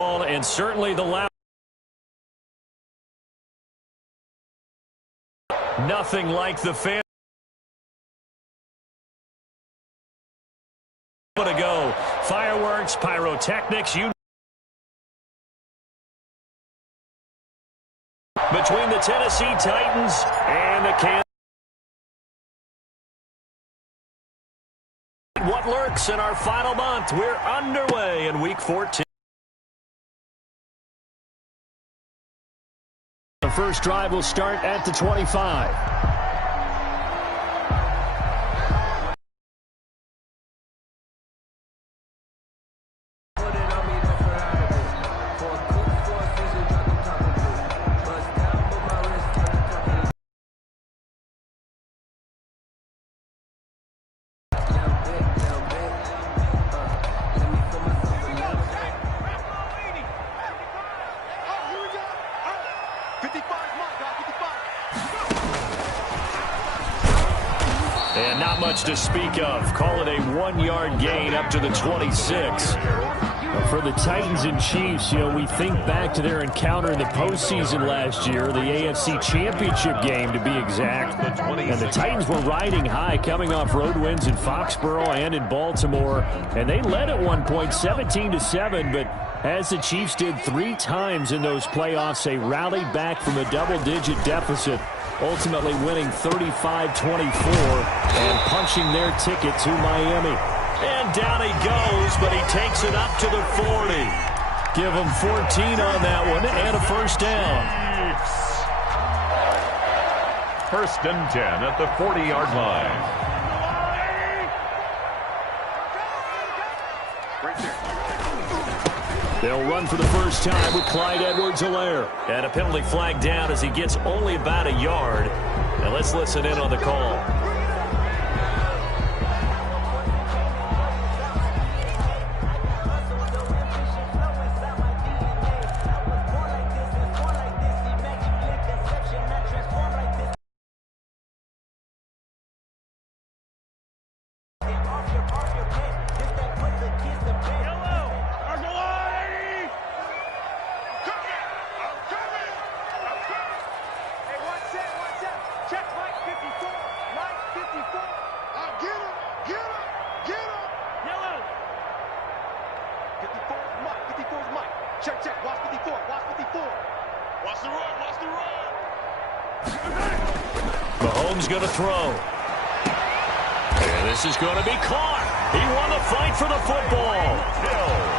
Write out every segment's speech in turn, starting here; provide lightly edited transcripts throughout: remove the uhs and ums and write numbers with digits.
And certainly the loud. Nothing like the fan. To go. Fireworks, pyrotechnics, between the Tennessee Titans and the Kansas. What lurks in our final month? We're underway in Week 14. The first drive will start at the 25. And not much to speak of. Call it a 1-yard gain up to the 26. For the Titans and Chiefs, we think back to their encounter in the postseason last year, the AFC Championship game to be exact. And the Titans were riding high, coming off road wins in Foxborough and in Baltimore. And they led at one point 17-7, but as the Chiefs did 3 times in those playoffs, they rallied back from a double-digit deficit, ultimately winning 35-24 and punching their ticket to Miami. And down he goes, but he takes it up to the 40. Give him 14 on that one and a first down. First and 10 at the 40-yard line. They'll run for the first time with Clyde Edwards-Helaire. And a penalty flag down as he gets only about a yard. And let's listen in on the call. Mahomes going to throw. And this is going to be caught. He won the fight for the football.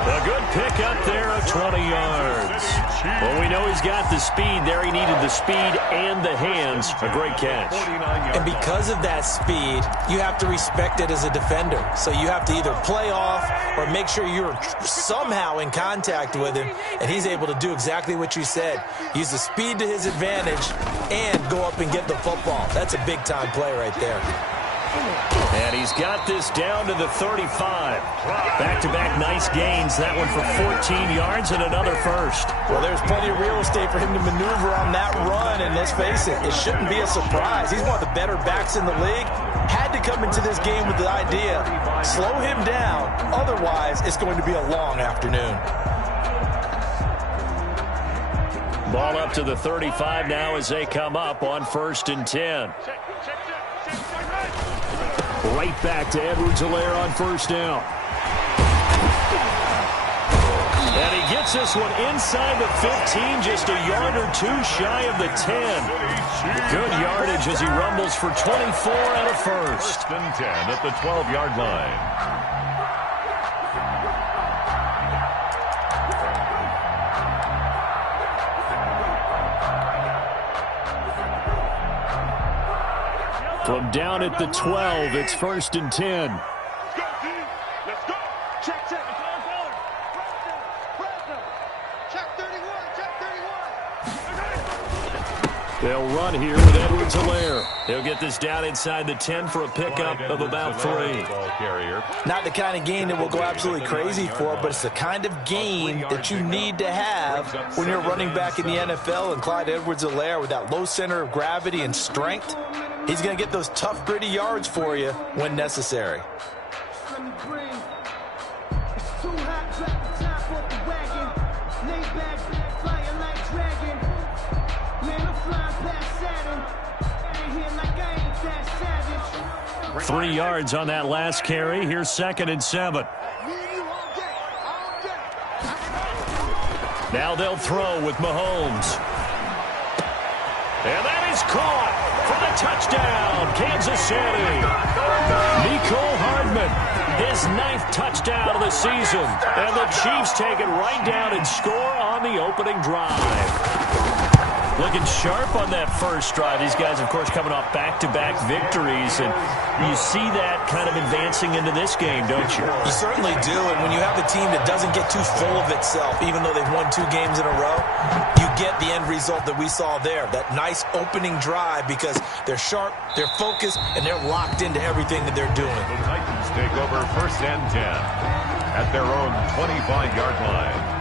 A good pick up there of 20 yards. Well, we know he's got the speed there. He needed the speed and the hands. A great catch. And because of that speed, you have to respect it as a defender. So you have to either play off or make sure you're somehow in contact with him. And he's able to do exactly what you said. Use the speed to his advantage and go up and get the football. That's a big-time play right there. And he's got this down to the 35. Back-to-back nice gains. That one for 14 yards and another first. Well, there's plenty of real estate for him to maneuver on that run. And let's face it, it shouldn't be a surprise. He's one of the better backs in the league. Had to come into this game with the idea, slow him down. Otherwise, it's going to be a long afternoon. Ball up to the 35 now as they come up on 1st and 10. Right back to Edwards-Helaire on first down. And he gets this one inside the 15, just a yard or two shy of the 10. Good yardage as he rumbles for 24 and a first. 1st and 10 at the 12-yard line. From down at the 12, it's 1st and 10. Let's go. Check, check. Check 31. Check 31. They'll run here with Edwards-Helaire. He'll get this down inside the 10 for a pickup of about 3. Not the kind of gain that we'll go absolutely crazy for, but it's the kind of gain that you need to have when you're running back in the NFL. And Clyde Edwards-Helaire with that low center of gravity and strength, he's going to get those tough, gritty yards for you when necessary. 3 yards on that last carry. Here's 2nd and 7. Now they'll throw with Mahomes. And that is caught for the touchdown, Kansas City. Mecole Hardman, his 9th touchdown of the season. And the Chiefs take it right down and score on the opening drive. Looking sharp on that first drive. These guys, of course, coming off back-to-back victories, and you see that kind of advancing into this game, don't you? You certainly do, and when you have a team that doesn't get too full of itself, even though they've won 2 games in a row, you get the end result that we saw there, that nice opening drive, because they're sharp, they're focused, and they're locked into everything that they're doing. The Titans take over 1st and 10 at their own 25-yard line.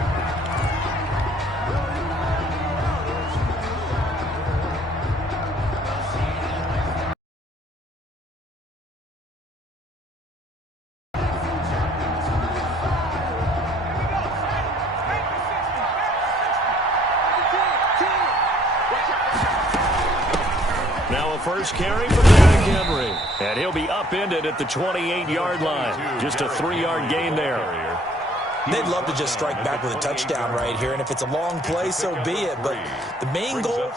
First carry from Derrick Henry. And he'll be upended at the 28-yard line. Just a 3-yard gain there. They'd love to just strike back with a touchdown right here, and if it's a long play, so be it. But the main goal,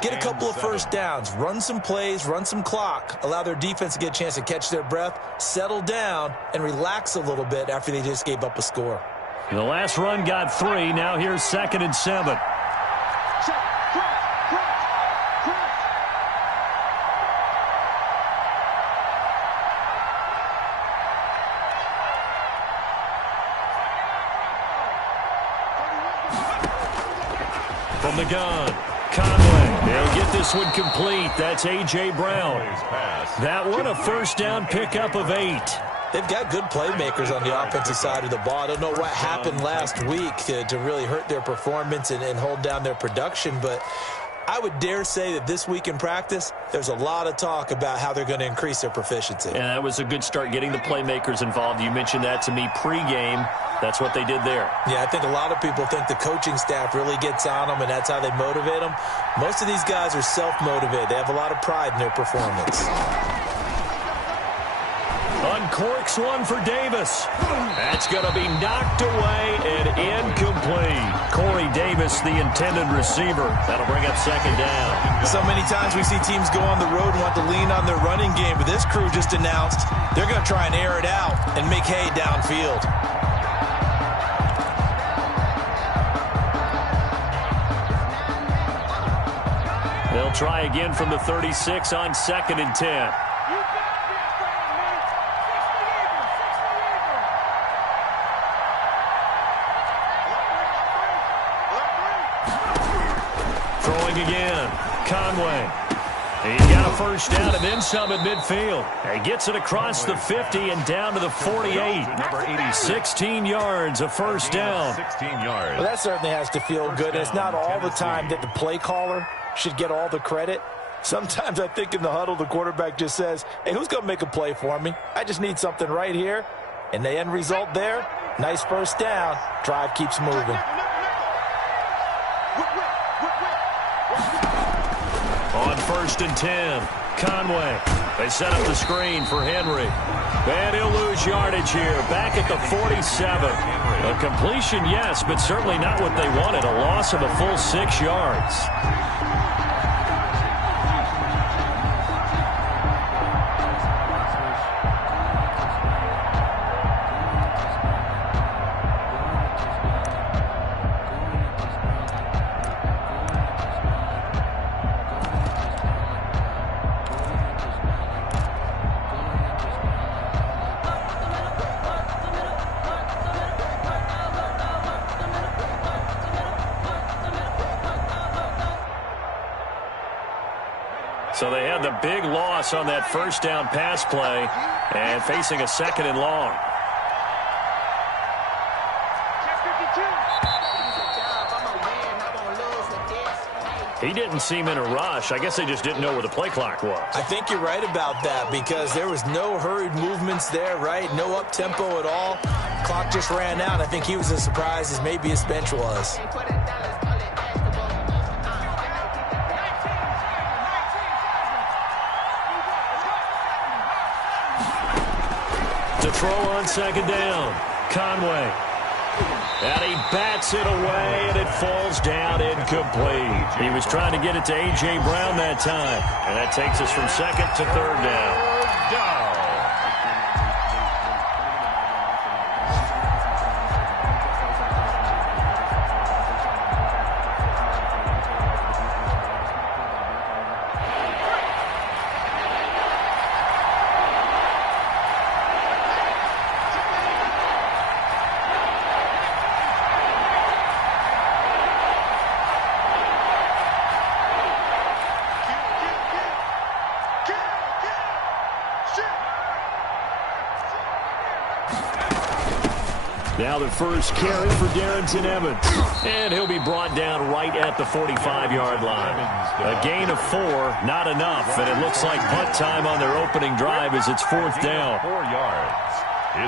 get a couple of first downs, run some plays, run some clock, allow their defense to get a chance to catch their breath, settle down, and relax a little bit after they just gave up a score. The last run got 3. Now here's 2nd and 7. From the gun, Conway. They'll get this one complete. That's A.J. Brown. That one a first down pickup of 8. They've got good playmakers on the offensive side of the ball. I don't know what happened last week to really hurt their performance and hold down their production, but I would dare say that this week in practice, there's a lot of talk about how they're going to increase their proficiency. And that was a good start, getting the playmakers involved. You mentioned that to me pregame. That's what they did there. Yeah, I think a lot of people think the coaching staff really gets on them, and that's how they motivate them. Most of these guys are self-motivated. They have a lot of pride in their performance. Uncorks one for Davis. That's going to be knocked away and incomplete. Corey Davis, the intended receiver. That'll bring up 2nd down. So many times we see teams go on the road and want to lean on their running game, but this crew just announced they're going to try and air it out and make hay downfield. They'll try again from the 36 on 2nd and 10. Throwing again, Conway. He got a first down and then some at midfield. He gets it across the 50 and down to the 48. Number 80, 16 yards, a first down. 16 yards. Well, that certainly has to feel good. And it's not all the time that the play caller should get all the credit. Sometimes I think in the huddle, the quarterback just says, hey, who's going to make a play for me? I just need something right here. And the end result there, nice first down. Drive keeps moving. On 1st and 10, Conway. They set up the screen for Henry. And he'll lose yardage here. Back at the 47. A completion, yes, but certainly not what they wanted. A loss of a full 6 yards. So they had the big loss on that first down pass play and facing a 2nd and long. He didn't seem in a rush. I guess they just didn't know where the play clock was. I think you're right about that because there was no hurried movements there, right? No up-tempo at all. Clock just ran out. I think he was as surprised as maybe his bench was. to throw on second down. Conway. And he bats it away, and it falls down incomplete. He was trying to get it to A.J. Brown that time. And that takes us from second to third down. Now the first carry for Darrington Evans. And he'll be brought down right at the 45-yard line. A gain of 4, not enough. And it looks like punt time on their opening drive as it's fourth down. 4 yards.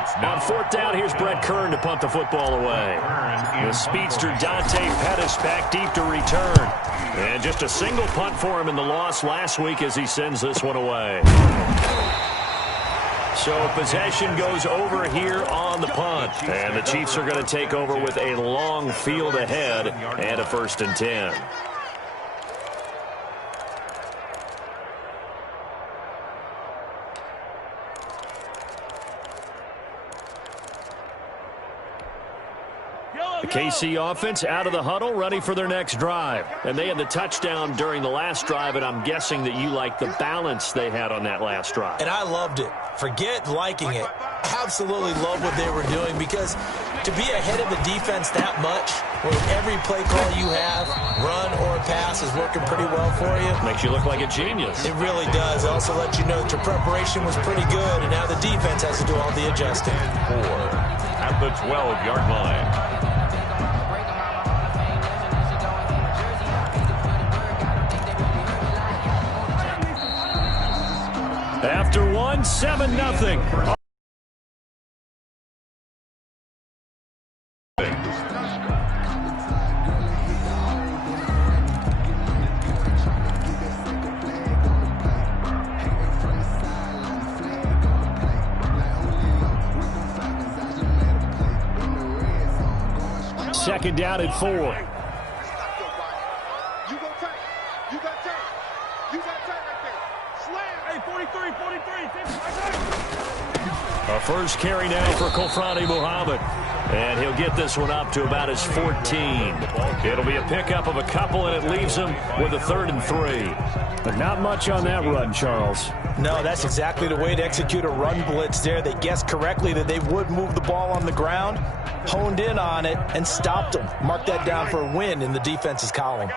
It's on fourth down, here's Brett Kern to punt the football away. The speedster Dante Pettis back deep to return. And just a single punt for him in the loss last week as he sends this one away. So possession goes over here on the punt. And the Chiefs are going to take over with a long field ahead and a 1st and 10. The KC offense out of the huddle, ready for their next drive. And they had the touchdown during the last drive, and I'm guessing that you like the balance they had on that last drive. And I loved it. Forget liking it. Absolutely love what they were doing, because to be ahead of the defense that much, where every play call you have, run or pass, is working pretty well for you. Makes you look like a genius. It really does. It also lets you know that your preparation was pretty good, and now the defense has to do all the adjusting. 4 at the 12-yard line. After 1, 7-0. Second down at 4. You go tight. You got tight. You got tight right there. Slam. Hey, 43. A first carry now for Kofrani Muhammad. And he'll get this one up to about his 14. It'll be a pickup of a couple, and it leaves him with a 3rd and 3. But not much on that run, Charles. No, that's exactly the way to execute a run blitz there. They guessed correctly that they would move the ball on the ground, honed in on it, and stopped them. Mark that down for a win in the defense's column.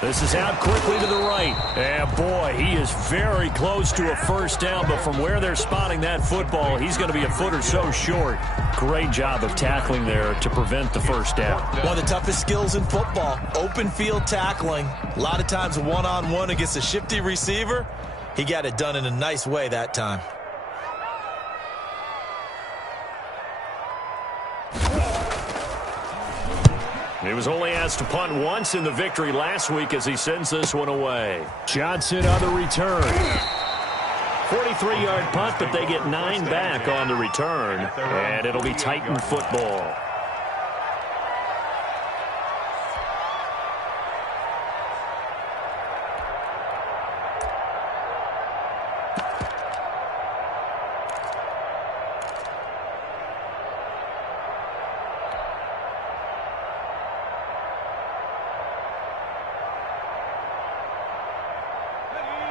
This is out quickly to the right. And boy, he is very close to a first down, but from where they're spotting that football, he's going to be a foot or so short. Great job of tackling there to prevent the first down. One of the toughest skills in football, open field tackling. A lot of times one-on-one against a shifty receiver. He got it done in a nice way that time. He was only asked to punt once in the victory last week as he sends this one away. Johnson on the return. 43-yard punt, but they get 9 back on the return, and it'll be Titan football.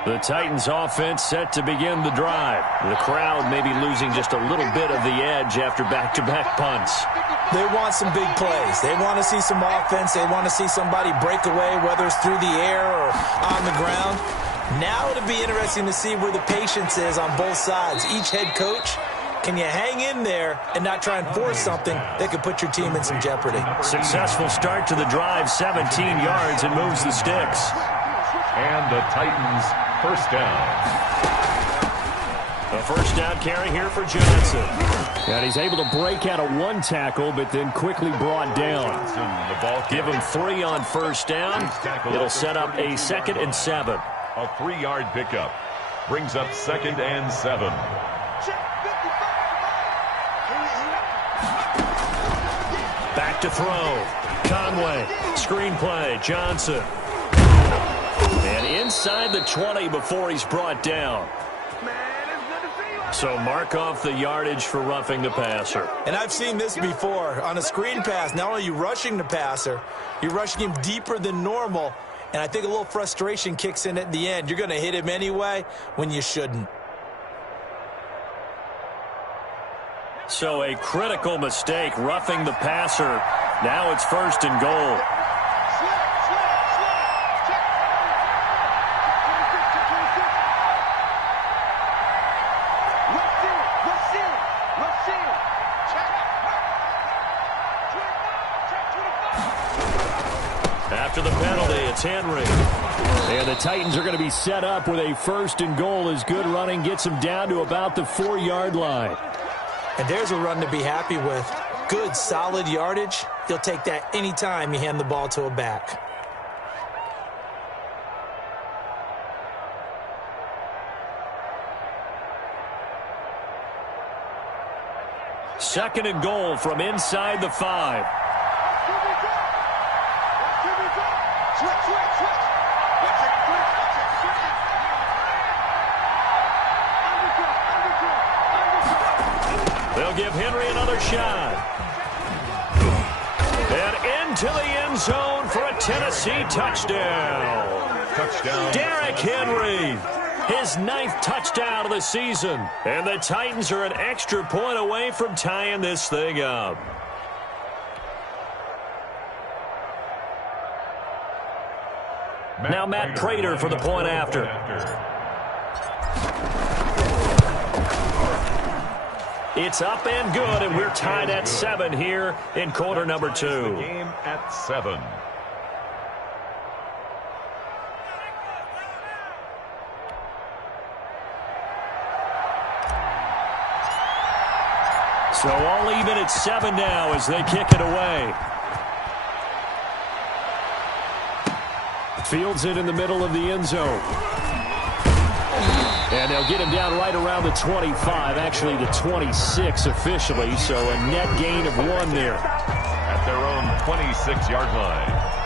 The Titans offense set to begin the drive. The crowd may be losing just a little bit of the edge after back-to-back punts. They want some big plays. They want to see some offense. They want to see somebody break away, whether it's through the air or on the ground. Now it'll be interesting to see where the patience is on both sides. Each head coach, can you hang in there and not try and force something that could put your team in some jeopardy? Successful start to the drive, 17 yards, and moves the sticks. And the Titans first down. A first down carry here for Johnson. And he's able to break out of one tackle, but then quickly brought down. Give him 3 on first down. It'll set up a 2nd and 7. A 3-yard pickup brings up 2nd and 7. Back to throw. Conway. Screen play. Johnson. And inside the 20 before he's brought down. So mark off the yardage for roughing the passer. And I've seen this before. On a screen pass, not only are you rushing the passer, you're rushing him deeper than normal. And I think a little frustration kicks in at the end. You're going to hit him anyway when you shouldn't. So a critical mistake, roughing the passer. Now it's 1st and goal. After the penalty, it's Henry. And the Titans are going to be set up with a 1st and goal as good running gets them down to about the 4-yard line. And there's a run to be happy with. Good, solid yardage. You'll take that anytime you hand the ball to a back. Second and goal from inside the 5. They'll give Henry another shot. And into the end zone for a Tennessee touchdown. Touchdown. Derrick Henry, his 9th touchdown of the season. And the Titans are an extra point away from tying this thing up. Now Matt Prater for the point after. It's up and good, and we're tied at 7 here in quarter number 2. The game at 7. So all even at 7 now as they kick it away. Fields it in the middle of the end zone. And they'll get him down right around the 25, actually the 26 officially, so a net gain of 1 there. At their own 26-yard line.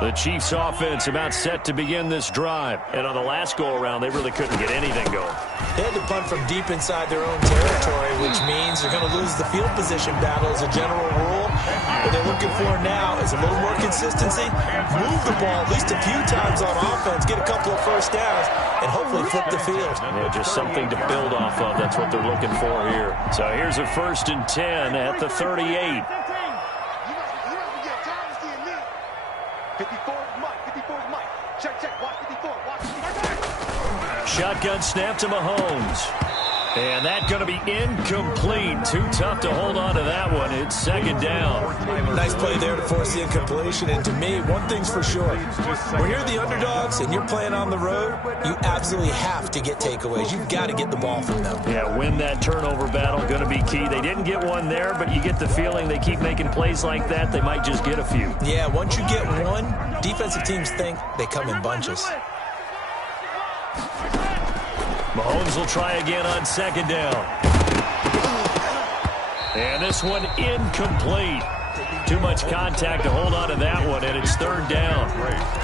The Chiefs offense about set to begin this drive. And on the last go-around, they really couldn't get anything going. They had to punt from deep inside their own territory, which means they're going to lose the field position battle as a general rule. What they're looking for now is a little more consistency, move the ball at least a few times on offense, get a couple of first downs, and hopefully flip the field. Yeah, just something to build off of. That's what they're looking for here. So here's a 1st and 10 at the 38. 54 is Mike. 54 is Mike. Check. Watch 54. Watch 54. Shotgun snap to Mahomes. And that's going to be incomplete. Too tough to hold on to that one. It's 2nd down. Nice play there to force the incompletion. And to me, one thing's for sure. When you're the underdogs and you're playing on the road, you absolutely have to get takeaways. You've got to get the ball from them. Yeah, win that turnover battle. Going to be key. They didn't get one there, but you get the feeling they keep making plays like that. They might just get a few. Yeah, once you get one, defensive teams think they come in bunches. Mahomes will try again on 2nd down. And this one incomplete. Too much contact to hold on to that one, and it's 3rd down.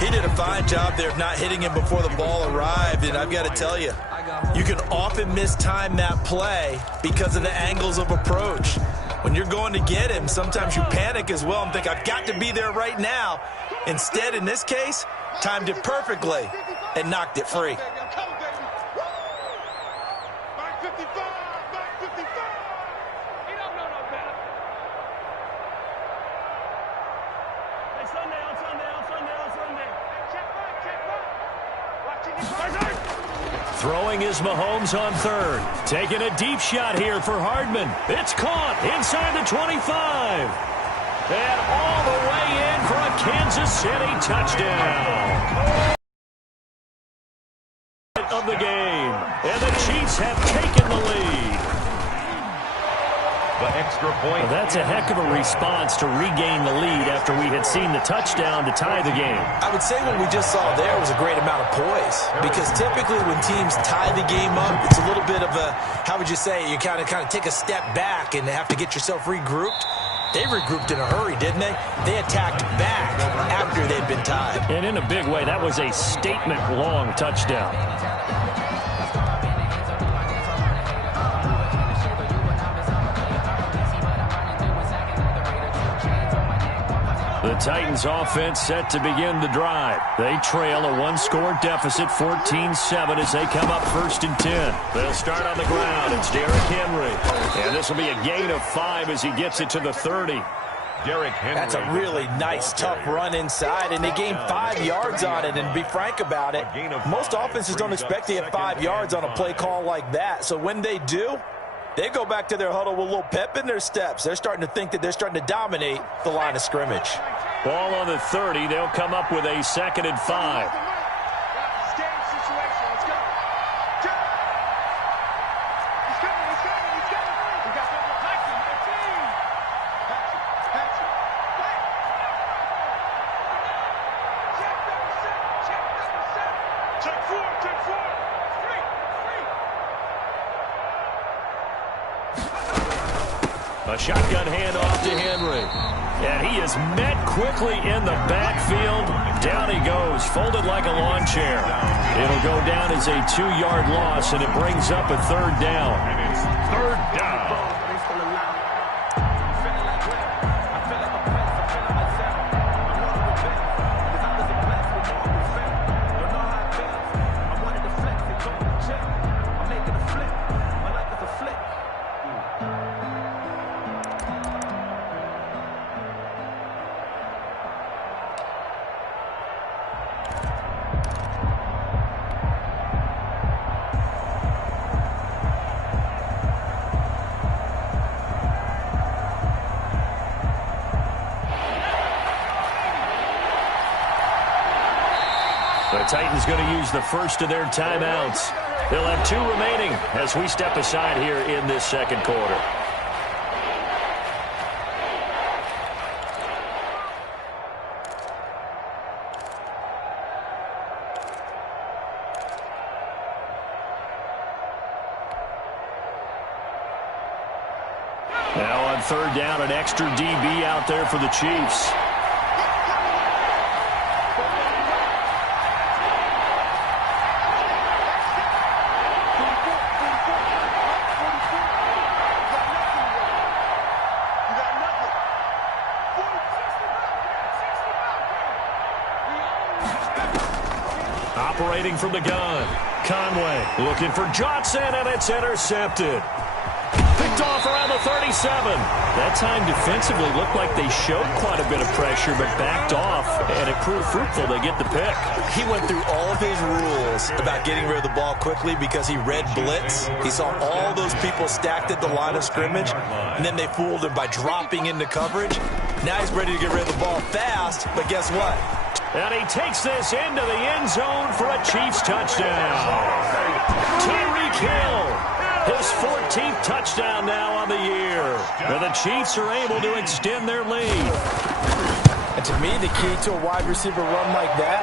He did a fine job there of not hitting him before the ball arrived, and I've got to tell you, you can often mistime that play because of the angles of approach. When you're going to get him, sometimes you panic as well and think, I've got to be there right now. Instead, in this case, timed it perfectly and knocked it free. Throwing is Mahomes on 3rd. Taking a deep shot here for Hardman. It's caught inside the 25. And all the way in for a Kansas City touchdown. Of the game. And the Chiefs have taken the lead. The extra point. Well, that's a heck of a response to regain the lead after we had seen the touchdown to tie the game. I would say what we just saw there was a great amount of poise, because typically when teams tie the game up, it's a little bit of a, how would you say, you kind of take a step back and have to get yourself regrouped. They regrouped in a hurry, didn't they? They attacked back after they'd been tied. And in a big way, that was a statement-long touchdown. The Titans offense set to begin the drive. They trail a one-score deficit, 14-7, as they come up 1st and 10. They'll start on the ground. It's Derrick Henry. And this will be a gain of 5 as he gets it to the 30. Derrick Henry. That's a really nice, tough run inside, and they gained 5 yards on it. And to be frank about it, most offenses don't expect to get 5 yards on a play call like that. So when they do, they go back to their huddle with a little pep in their steps. They're starting to think that they're starting to dominate the line of scrimmage. Ball on the 30. They'll come up with a 2nd and 5. A shotgun handoff to Henry. And he is met quickly in the backfield. Down he goes, folded like a lawn chair. It'll go down as a 2-yard loss, and it brings up a 3rd down. And it's 3rd down. The Titans going to use the first of their timeouts. They'll have 2 remaining as we step aside here in this 2nd quarter. Now on 3rd down, an extra DB out there for the Chiefs. Operating from the gun. Conway looking for Johnson, and it's intercepted. Picked off around the 37. That time defensively looked like they showed quite a bit of pressure, but backed off, and it proved fruitful. They get the pick. He went through all of his rules about getting rid of the ball quickly because he read blitz. He saw all those people stacked at the line of scrimmage, and then they fooled him by dropping into coverage. Now he's ready to get rid of the ball fast, but guess what? And he takes this into the end zone for a Chiefs touchdown. Tyreek Hill, his 14th touchdown now on the year. And the Chiefs are able to extend their lead. And to me, the key to a wide receiver run like that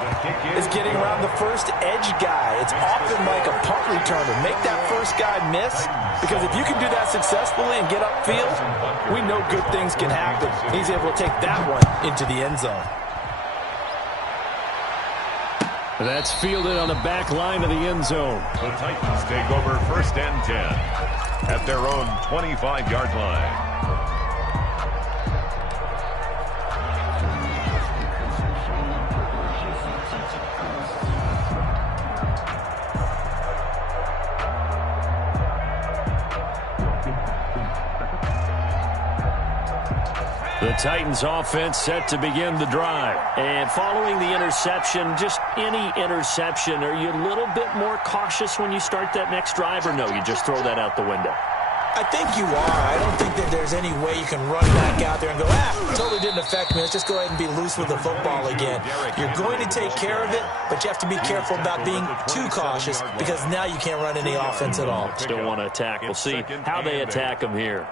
is getting around the first edge guy. It's often like a punt returner. Make that first guy miss, because if you can do that successfully and get upfield, we know good things can happen. He's able to take that one into the end zone. That's fielded on the back line of the end zone. The Titans take over 1st and 10 at their own 25-yard line. The Titans offense set to begin the drive. And following the interception, just any interception, are you a little bit more cautious when you start that next drive, or no, you just throw that out the window? I think you are. I don't think that there's any way you can run back out there and go, totally didn't affect me. Let's just go ahead and be loose with the football again. You're going to take care of it, but you have to be careful about being too cautious because now you can't run any offense at all. Still want to attack. We'll see how they attack him here.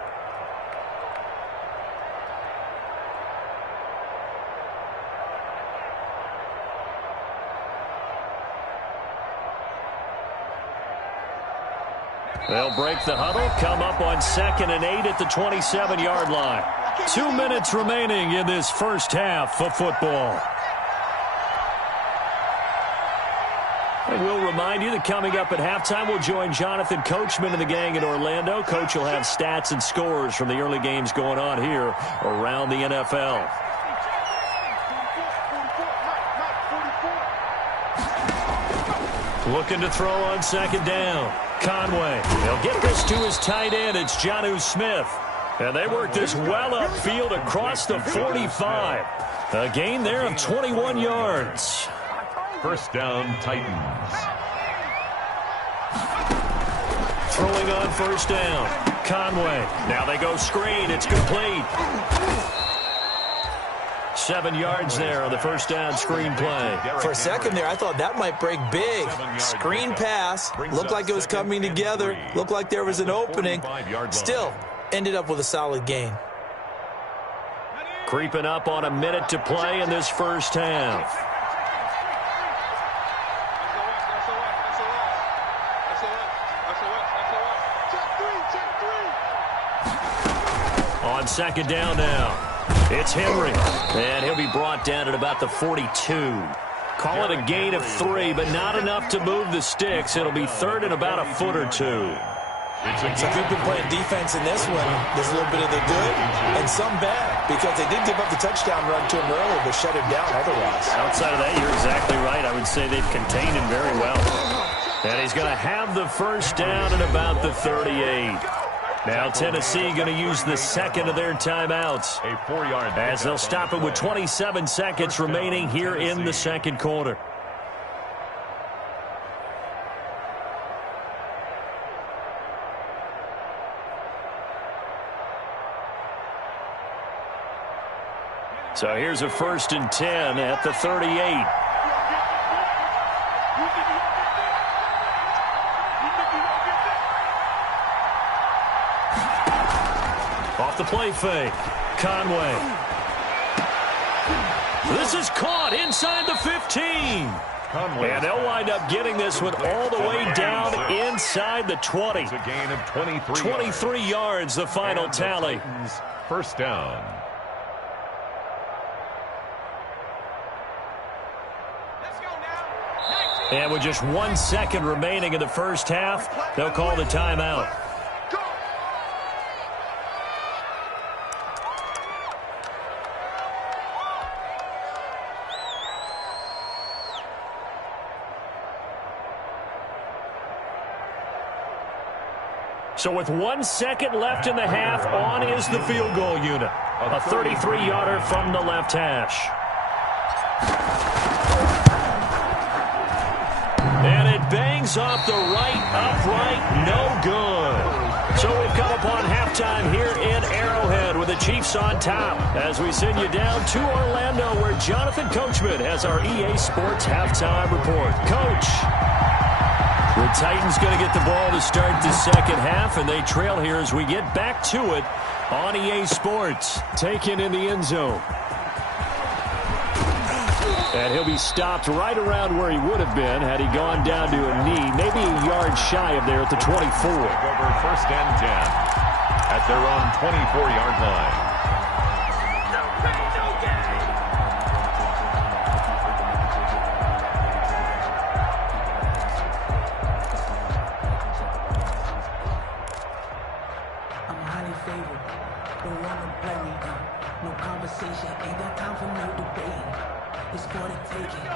They'll break the huddle, come up on 2nd and 8 at the 27-yard line. 2 minutes remaining in this first half of football. And we'll remind you that coming up at halftime, we'll join Jonathan Coachman and the gang in Orlando. Coach will have stats and scores from the early games going on here around the NFL. Looking to throw on 2nd down. Conway. He'll get this to his tight end. It's Jonnu Smith. And they work this well upfield across the 45. A gain there of 21 yards. First down, Titans. Throwing on 1st down. Conway. Now they go screen. It's complete. 7 yards there on the 1st down screen play. For a second there, I thought that might break big. Screen pass. Looked like it was coming together. Looked like there was an opening. Still, ended up with a solid gain. Creeping up on a minute to play in this first half. On 2nd down now. It's Henry, and he'll be brought down at about the 42. Call it a gain of 3, but not enough to move the sticks. It'll be 3rd and about a foot or 2. So if you've been playing defense in this one, there's a little bit of the good and some bad, because they did give up the touchdown run to him earlier, but shut him down otherwise. Outside of that, you're exactly right. I would say they've contained him very well. And he's going to have the 1st down at about the 38. Now Tennessee going to use the 2nd of their timeouts A 4-yard as they'll stop it with 27 seconds remaining here in the 2nd quarter. So here's a 1st and 10 at the 38. Off the play fake. Conway. This is caught inside the 15. And they'll wind up getting this one all the way down inside the 20. It's a gain of 23. 23 yards, the final tally. First down. And with just 1 second remaining in the first half, they'll call the timeout. So with 1 second left in the half, on is the field goal unit. A 33-yarder from the left hash. And it bangs off the right upright, no good. So we've come upon halftime here in Arrowhead with the Chiefs on top as we send you down to Orlando where Jonathan Coachman has our EA Sports halftime report. Coach. The Titans going to get the ball to start the second half, and they trail here as we get back to it on EA Sports. Taken in the end zone. And he'll be stopped right around where he would have been had he gone down to a knee, maybe a yard shy of there at the 24. Over 1st and 10 at their own 24-yard line.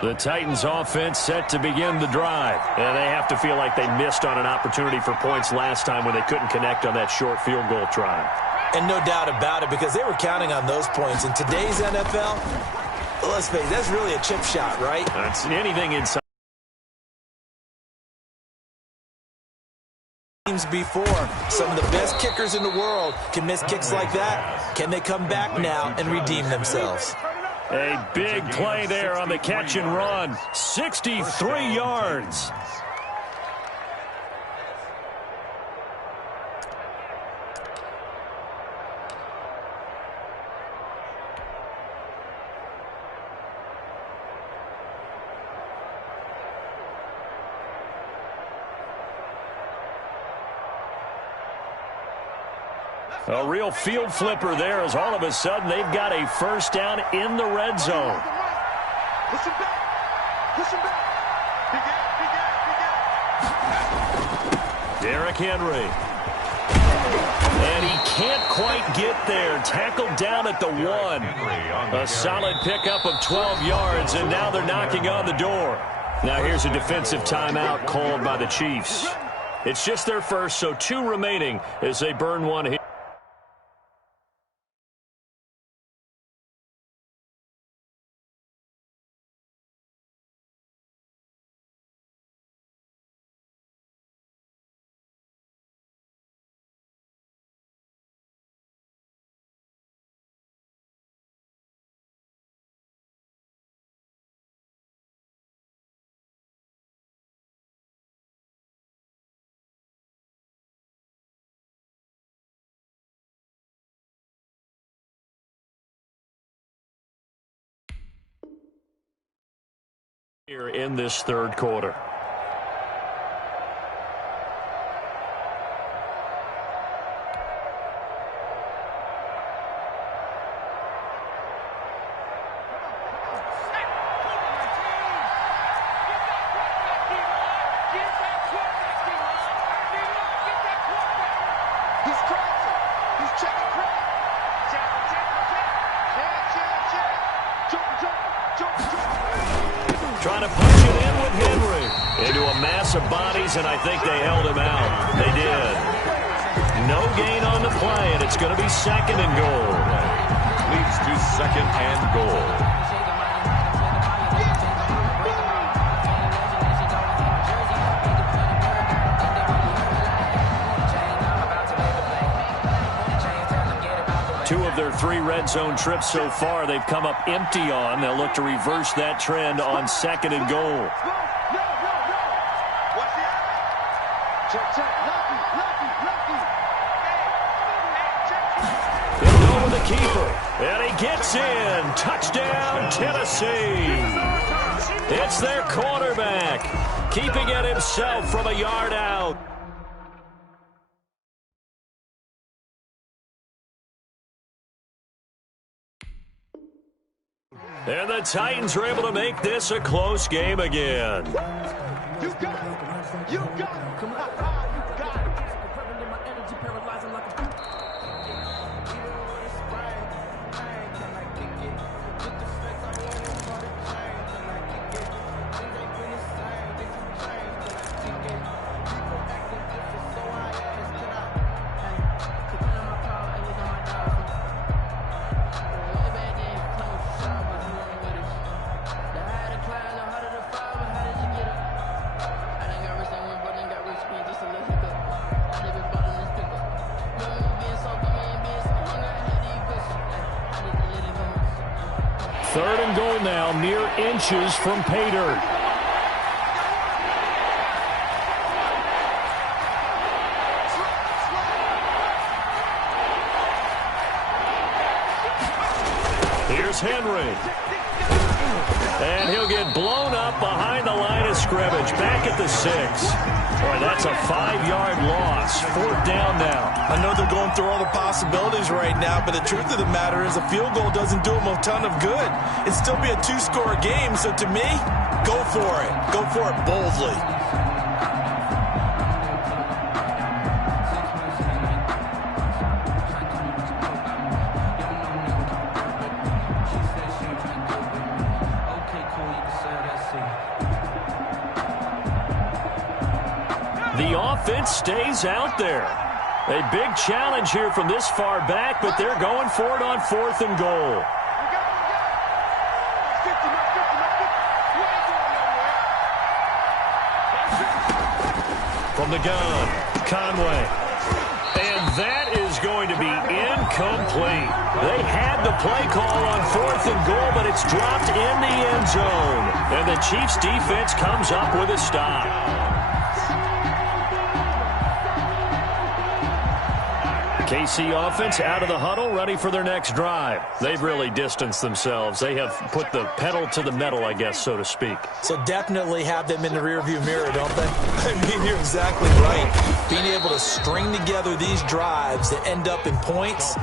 The Titans offense set to begin the drive. And they have to feel like they missed on an opportunity for points last time when they couldn't connect on that short field goal try. And no doubt about it, because they were counting on those points. In today's NFL, let's face it, that's really a chip shot, right? That's anything inside. Teams before. Some of the best kickers in the world can miss kicks like that. Can they come back now and redeem themselves? A big play there on the catch and run. 63 yards. A real field flipper there as all of a sudden they've got a first down in the red zone. Push him back. Push him back. Derrick Henry. And he can't quite get there. Tackled down at the 1. A solid pickup of 12 yards, and now they're knocking on the door. Now here's a defensive timeout called by the Chiefs. It's just their first, so 2 remaining as they burn one here. Here in this third quarter. Trying to punch it in with Henry into a mass of bodies, and I think they held him out. They did. No gain on the play, and it's going to be second and goal. Leads to second and goal. Two of their 3 red zone trips so far they've come up empty on. They'll look to reverse that trend on second and goal. He'll go with the keeper, and he gets in. Touchdown, Tennessee. It's their quarterback, keeping it himself from a yard out. And the Titans are able to make this a close game again. You got it. You got it. Come on. You got it. Third and goal now, mere inches from pay dirt. Here's Henry. And he'll get blown up behind the line of scrimmage, back at the 6. Boy, that's a 5-yard loss. 4th down now. I know they're going through all the possibilities right now, but the truth of the matter is a field goal doesn't do them a ton of good. It'd still be a 2-score game, so to me, go for it. Go for it boldly. The offense stays out there. A big challenge here from this far back, but they're going for it on 4th and goal. From the gun, Conway. And that is going to be incomplete. They had the play call on 4th and goal, but it's dropped in the end zone. And the Chiefs defense comes up with a stop. KC offense out of the huddle, ready for their next drive. They've really distanced themselves. They have put the pedal to the metal, I guess, so to speak. So definitely have them in the rearview mirror, don't they? I mean, you're exactly right. Being able to string together these drives that end up in points,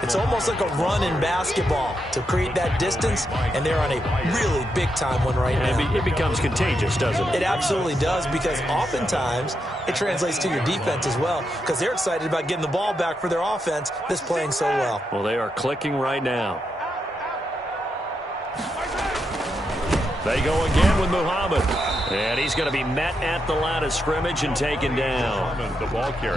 it's almost like a run in basketball to create that distance, and they're on a really big-time one right now. It becomes contagious, doesn't it? It absolutely does, because oftentimes it translates to your defense as well, because they're excited about getting the ball back for their offense that's playing so well. Well, they are clicking right now. They go again with Muhammad. And he's going to be met at the line of scrimmage and taken down.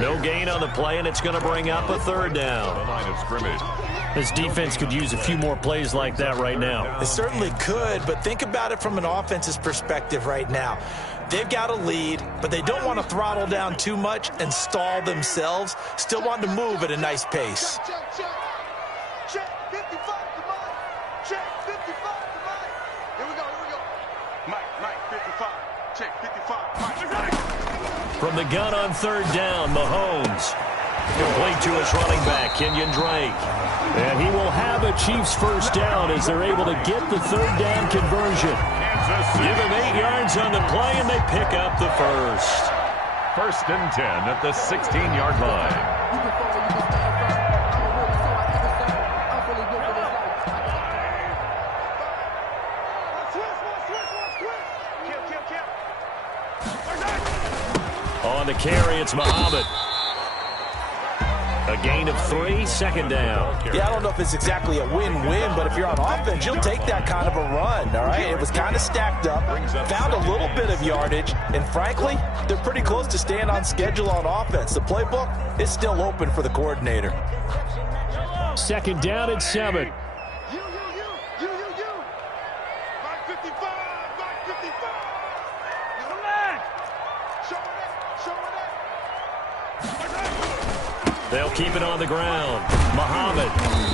No gain on the play, and it's going to bring up a 3rd down. This defense could use a few more plays like that right now. It certainly could, but think about it from an offense's perspective right now. They've got a lead, but they don't want to throttle down too much and stall themselves. Still want to move at a nice pace. Check 55 to Mike. Check 55 to Mike. Here we go. Mike, 55. Check 55. Mike. From the gun on 3rd down, Mahomes. Complete to his running back, Kenyon Drake. And he will have a Chiefs 1st down as they're able to get the 3rd down conversion. Give him 8 yards on the play, and they pick up the 1st. 1st and 10 at the 16-yard line. On the carry, it's Muhammad. A gain of 3, 2nd down. Yeah, I don't know if it's exactly a win-win, but if you're on offense, you'll take that kind of a run, all right? It was kind of stacked up, found a little bit of yardage, and frankly, they're pretty close to staying on schedule on offense. The playbook is still open for the coordinator. 2nd down and 7. You. Mike 55. Come on. Show it up. They'll keep it on the ground. Muhammad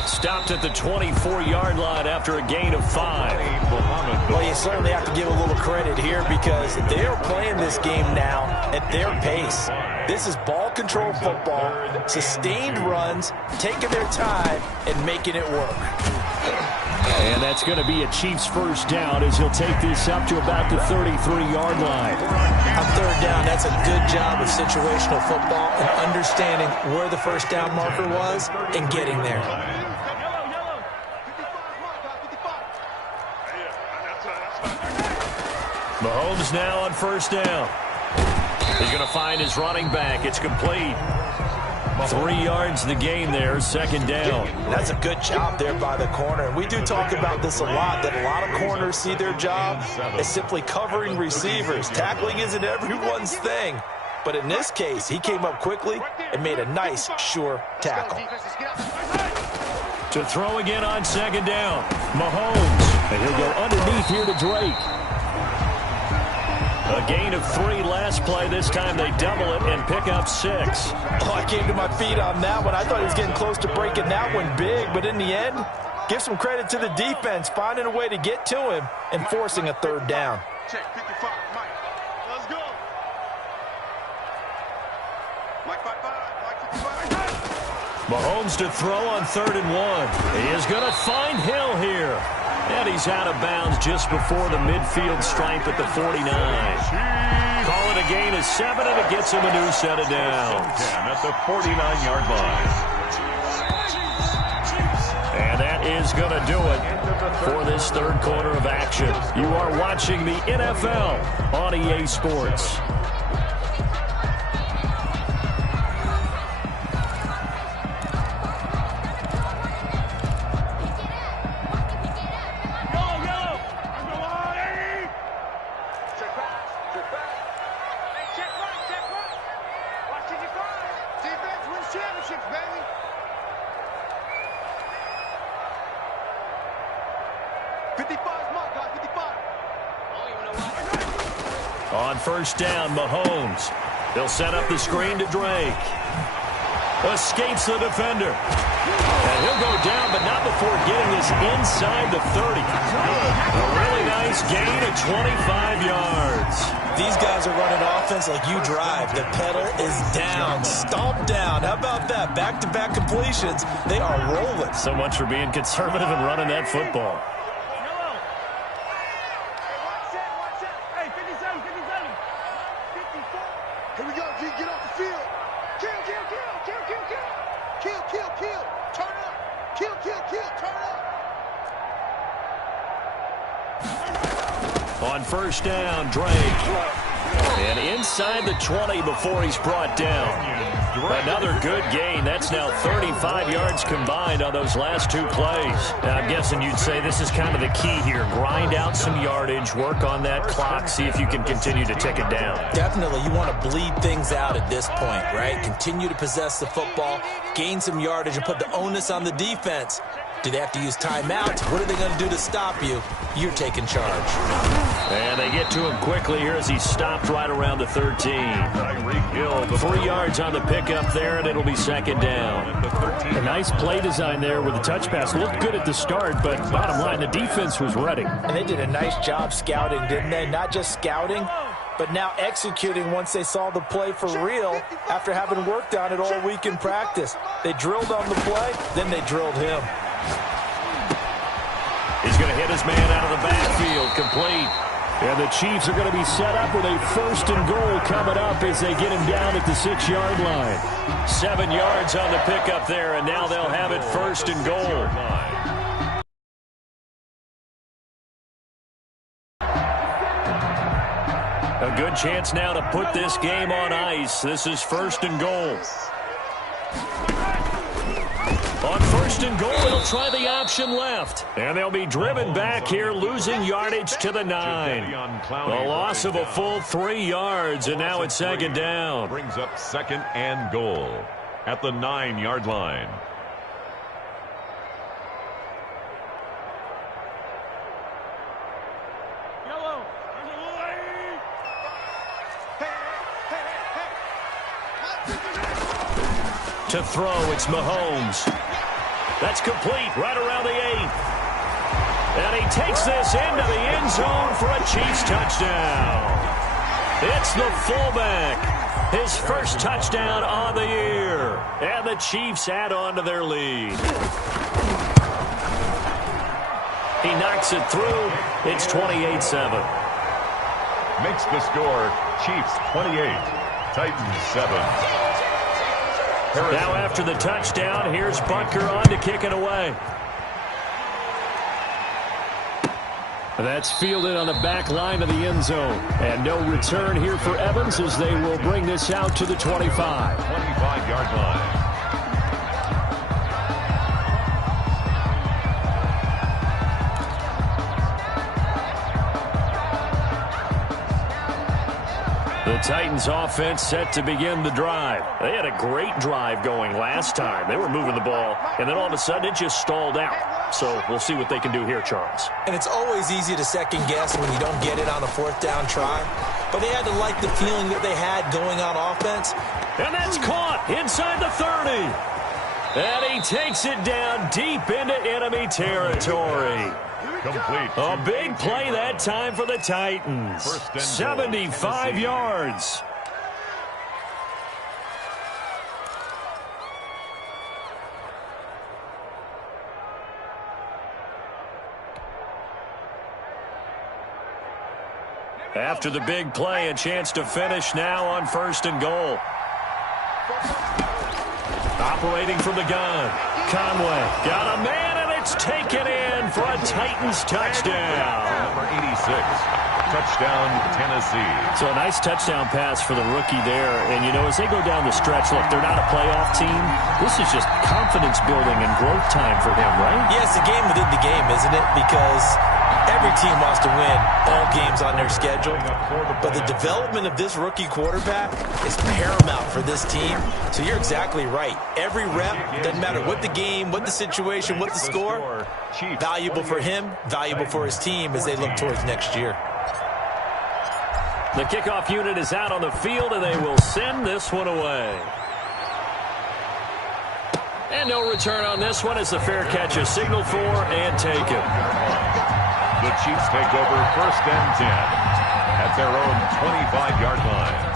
stopped at the 24-yard line after a gain of 5. Well, you certainly have to give a little credit here because they're playing this game now at their pace. This is ball control football, sustained runs, taking their time, and making it work. And that's going to be a Chiefs 1st down as he'll take this up to about the 33-yard line. On 3rd down, that's a good job of situational football and understanding where the 1st down marker was and getting there. Mahomes now on 1st down. He's going to find his running back. It's complete. 3 yards the gain there, 2nd down. That's a good job there by the corner. We do talk about this a lot, that a lot of corners see their job as simply covering receivers. Tackling isn't everyone's thing. But in this case, he came up quickly and made a nice, sure tackle. To throw again on 2nd down, Mahomes. And he'll go underneath here to Drake. A gain of 3 last play. This time they double it and pick up 6. Oh, I came to my feet on that one. I thought he was getting close to breaking that one big, but in the end, give some credit to the defense, finding a way to get to him and forcing a 3rd down. Check 55, Mike. Let's go. Mike 55. Mahomes to throw on 3rd and 1. He is going to find Hill here. And he's out of bounds just before the midfield stripe at the 49. Call it a gain of 7, and it gets him a new set of downs. At the 49-yard line. And that is going to do it for this 3rd quarter of action. You are watching the NFL on EA Sports. On 1st down, Mahomes. They'll set up the screen to Drake. Escapes the defender. And he'll go down, but not before getting this inside the 30. A really nice gain of 25 yards. These guys are running offense like you drive. The pedal is down, stomp down. How about that? Back-to-back completions. They are rolling. So much for being conservative and running that football. Hey, 57, 57. 54. Here we go, G. Get off the field. Kill. Turn up. Kill. Turn up. On first down, Drake. And inside the 20 before he's brought down. Another good gain. That's now 35 yards combined on those last two plays. Now, I'm guessing you'd say this is kind of the key here. Grind out some yardage, work on that clock, see if you can continue to tick it down. Definitely. You want to bleed things out at this point, right? Continue to possess the football, gain some yardage, and put the onus on the defense. Do they have to use timeouts? What are they going to do to stop you? You're taking charge. And they get to him quickly here as he stopped right around the 13. 3 yards on the pickup there, and it'll be second down. A nice play design there with the touch pass. Looked good at the start, but bottom line, the defense was ready. And they did a nice job scouting, didn't they? Not just scouting, but now executing once they saw the play for real after having worked on it all week in practice. They drilled on the play, then they drilled him. He's going to hit his man out of the backfield, complete. And the Chiefs are going to be set up with a first and goal coming up as they get him down at the 6-yard line. 7 yards on the pickup there, and now they'll have it first and goal. A good chance now to put this game on ice. This is first and goal. On first and goal, they'll try the option left. And they'll be driven back here, losing yardage to the 9. A loss of a full 3 yards, and now it's second down. Brings up second and goal at the 9-yard line. To throw, it's Mahomes. That's complete right around the 8. And he takes this into the end zone for a Chiefs touchdown. It's the fullback. His first touchdown on the year. And the Chiefs add on to their lead. He knocks it through. It's 28-7. Makes the score Chiefs 28, Titans 7. Now after the touchdown, here's Butker on to kick it away. That's fielded on the back line of the end zone. And no return here for Evans as they will bring this out to the 25. 25-yard line. The Titans offense set to begin the drive. They had a great drive going last time. They were moving the ball, and then all of a sudden it just stalled out. So we'll see what they can do here, Charles. And it's always easy to second guess when you don't get it on a fourth down try. But they had to like the feeling that they had going on offense. And that's caught inside the 30. And he takes it down deep into enemy territory. Complete. A big play that time for the Titans. 75 yards. After the big play, a chance to finish now on first and goal. Operating from the gun. Conway got a man, and it's taken in for a Titans touchdown. Number 86. Touchdown, Tennessee. So a nice touchdown pass for the rookie there. And, you know, as they go down the stretch, look, they're not a playoff team. This is just confidence building and growth time for him, right? Yeah, it's a game within the game, isn't it? Because every team wants to win all games on their schedule. But the development of this rookie quarterback is paramount for this team. So you're exactly right. Every rep, doesn't matter what the game, what the situation, what the score, valuable for him, valuable for his team as they look towards next year. The kickoff unit is out on the field, and they will send this one away. And no return on this one as the fair catch is signaled for and taken. The Chiefs take over 1st and 10 at their own 25-yard line.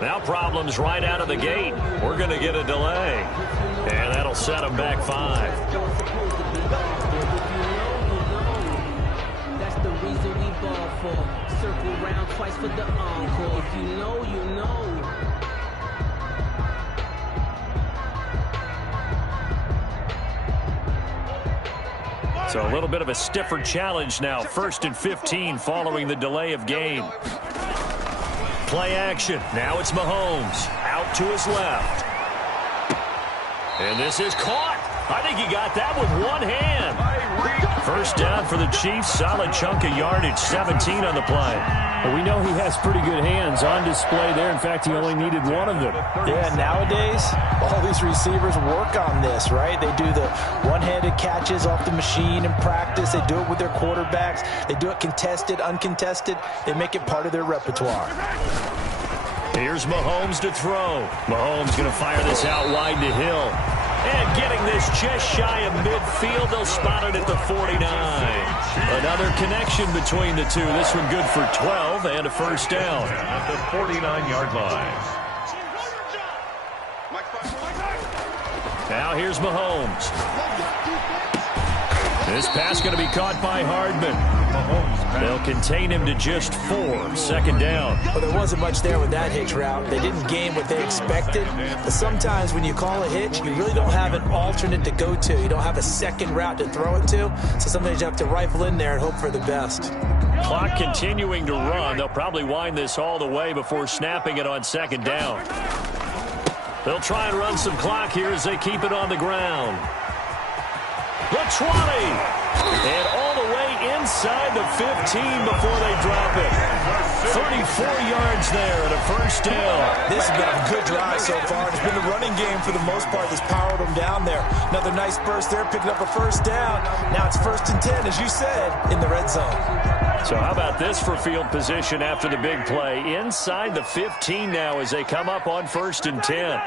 Now problems right out of the gate. We're going to get a delay. And that'll set them back 5. That's the reason we ball for. Circle round twice for the encore. If you know, you know. So a little bit of a stiffer challenge now. 1st and 15 following the delay of game. Play action. Now it's Mahomes. Out to his left. And this is caught. I think he got that with one hand. 1st down for the Chiefs. Solid chunk of yardage. 17 on the play. Well, we know he has pretty good hands on display there. In fact, he only needed one of them. Yeah, nowadays, all these receivers work on this, right? They do the one-handed catches off the machine in practice. They do it with their quarterbacks. They do it contested, uncontested. They make it part of their repertoire. Here's Mahomes to throw. Mahomes going to fire this out wide to Hill. And getting this just shy of midfield. They'll spot it at the 49. Another connection between the two. This one good for 12 and a 1st down. At the 49-yard line. Now here's Mahomes. This pass going to be caught by Hardman. They'll contain him to just 4. 2nd down. Well, there wasn't much there with that hitch route. They didn't gain what they expected. But sometimes when you call a hitch, you really don't have an alternate to go to. You don't have a second route to throw it to. So sometimes you have to rifle in there and hope for the best. Clock continuing to run. They'll probably wind this all the way before snapping it on 2nd down. They'll try and run some clock here as they keep it on the ground. The 20. And all the way inside the 15 before they drop it. 34 yards there and a 1st down. This has been a good drive so far. It's been the running game for the most part that's powered them down there. Another nice burst there, picking up a 1st down. Now it's 1st and 10, as you said, in the red zone. So how about this for field position after the big play? Inside the 15 now as they come up on 1st and 10.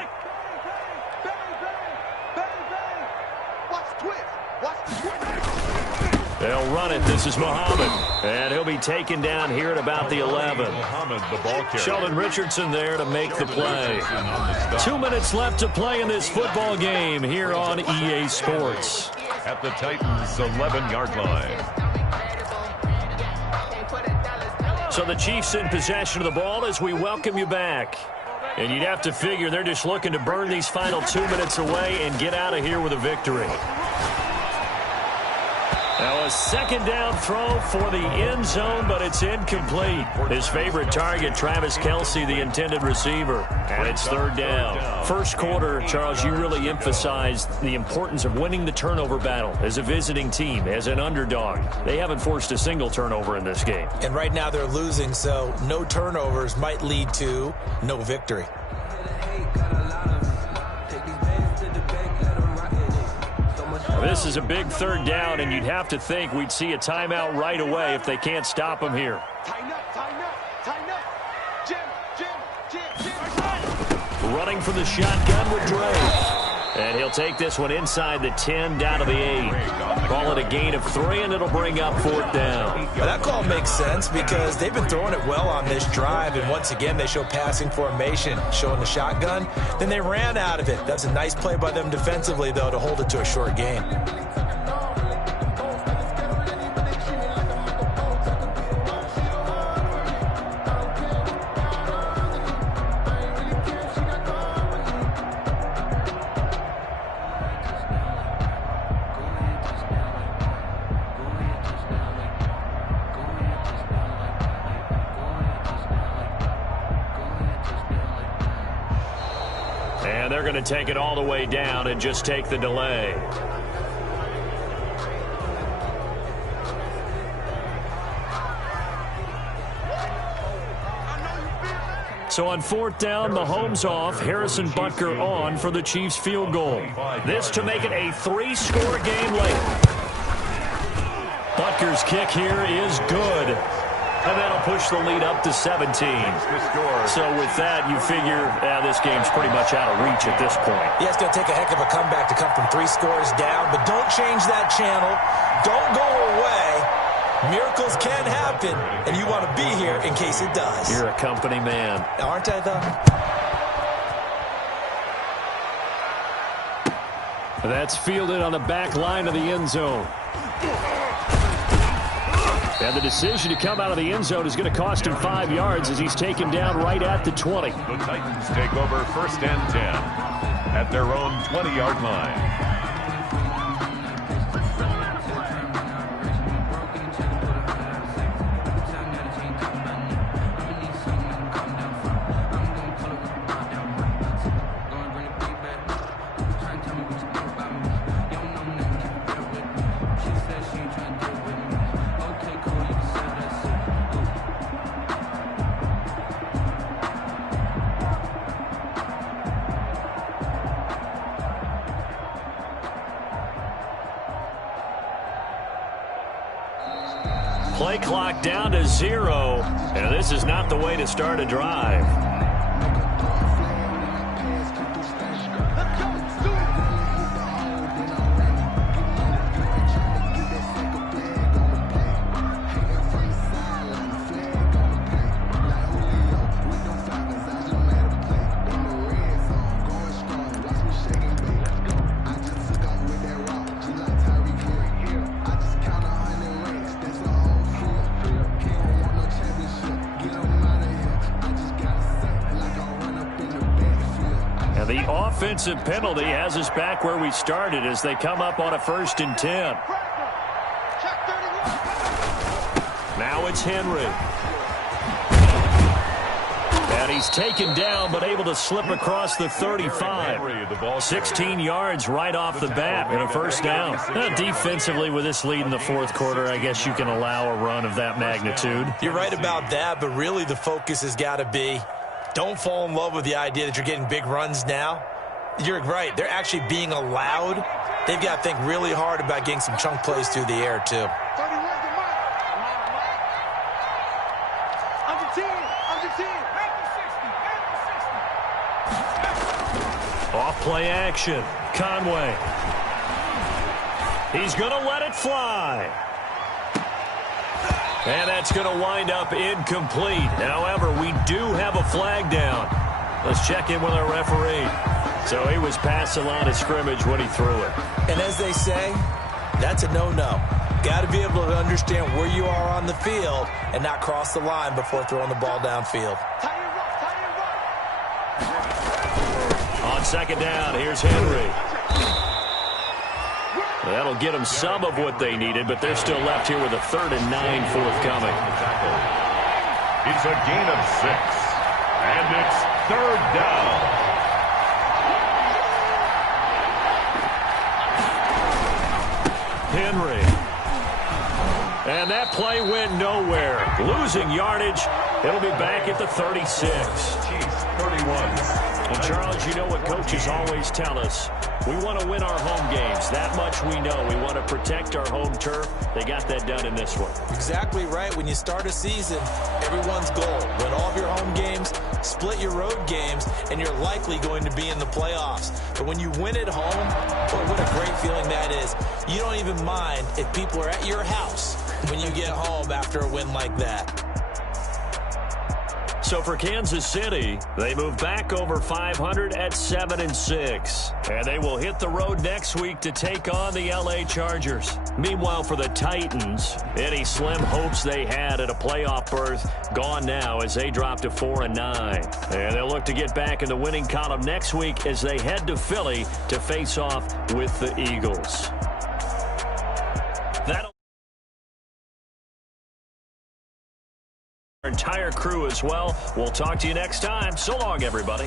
They'll run it. This is Muhammad. And he'll be taken down here at about the 11. Muhammad, the ball carrier. Sheldon Richardson there to make the play. 2 minutes left to play in this football game here on EA Sports. At the Titans' 11-yard line. So the Chiefs in possession of the ball as we welcome you back. And you'd have to figure they're just looking to burn these final 2 minutes away and get out of here with a victory. Now a 2nd down throw for the end zone, but it's incomplete. His favorite target, Travis Kelce, the intended receiver. And it's 3rd down. 1st quarter, Charles, you really emphasized the importance of winning the turnover battle as a visiting team, as an underdog. They haven't forced a single turnover in this game. And right now they're losing, so no turnovers might lead to no victory. This is a big 3rd down, and you'd have to think we'd see a timeout right away if they can't stop him here. Tighten up, tighten up, tighten up. Jim. Running from the shotgun with Drake. And he'll take this one inside the 10, down to the 8. Call it a gain of 3, and it'll bring up 4th down. Well, that call makes sense because they've been throwing it well on this drive, and once again they show passing formation, showing the shotgun. Then they ran out of it. That's a nice play by them defensively, though, to hold it to a short gain. And they're going to take it all the way down and just take the delay. So on 4th down, Mahomes off, Harrison Butker on for the Chiefs field goal. This to make it a 3-score game late. Butker's kick here is good. And that'll push the lead up to 17. So with that, you figure this game's pretty much out of reach at this point. Yeah, it's going to take a heck of a comeback to come from 3 scores down, but don't change that channel. Don't go away. Miracles can happen, and you want to be here in case it does. You're a company man. Aren't I, though? That's fielded on the back line of the end zone. And the decision to come out of the end zone is going to cost him 5 yards as he's taken down right at the 20. The Titans take over 1st and 10 at their own 20-yard line. Play clock down to 0, and this is not the way to start a drive. The offensive penalty has us back where we started as they come up on a 1st and 10. Now it's Henry. And he's taken down but able to slip across the 35. 16 yards right off the bat and a 1st down. Defensively with this lead in the 4th quarter, I guess you can allow a run of that magnitude. You're right about that, but really the focus has got to be don't fall in love with the idea that you're getting big runs now. You're right. They're actually being allowed. They've got to think really hard about getting some chunk plays through the air, too. Off-play action. Conway. He's going to let it fly. And that's going to wind up incomplete. However, we do have a flag down. Let's check in with our referee. So he was past the line of scrimmage when he threw it. And as they say, that's a no-no. Got to be able to understand where you are on the field and not cross the line before throwing the ball downfield. On 2nd down, here's Henry. That'll get them some of what they needed, but they're still left here with a 3rd and 9 forthcoming. It's a gain of 6, and it's 3rd down. Henry. And that play went nowhere. Losing yardage. It'll be back at the 36. Chiefs 31. And Charles, you know what coaches always tell us. We want to win our home games. That much we know. We want to protect our home turf. They got that done in this one. Exactly right. When you start a season, everyone's goal, win all of your home games, split your road games, and you're likely going to be in the playoffs. But when you win at home, boy, what a great feeling that is. You don't even mind if people are at your house when you get home after a win like that. So for Kansas City, they move back over 500 at 7-6. And they will hit the road next week to take on the LA Chargers. Meanwhile, for the Titans, any slim hopes they had at a playoff berth gone now as they drop to 4-9. And they'll look to get back in the winning column next week as they head to Philly to face off with the Eagles. That'll our entire crew as well. We'll talk to you next time. So long, everybody.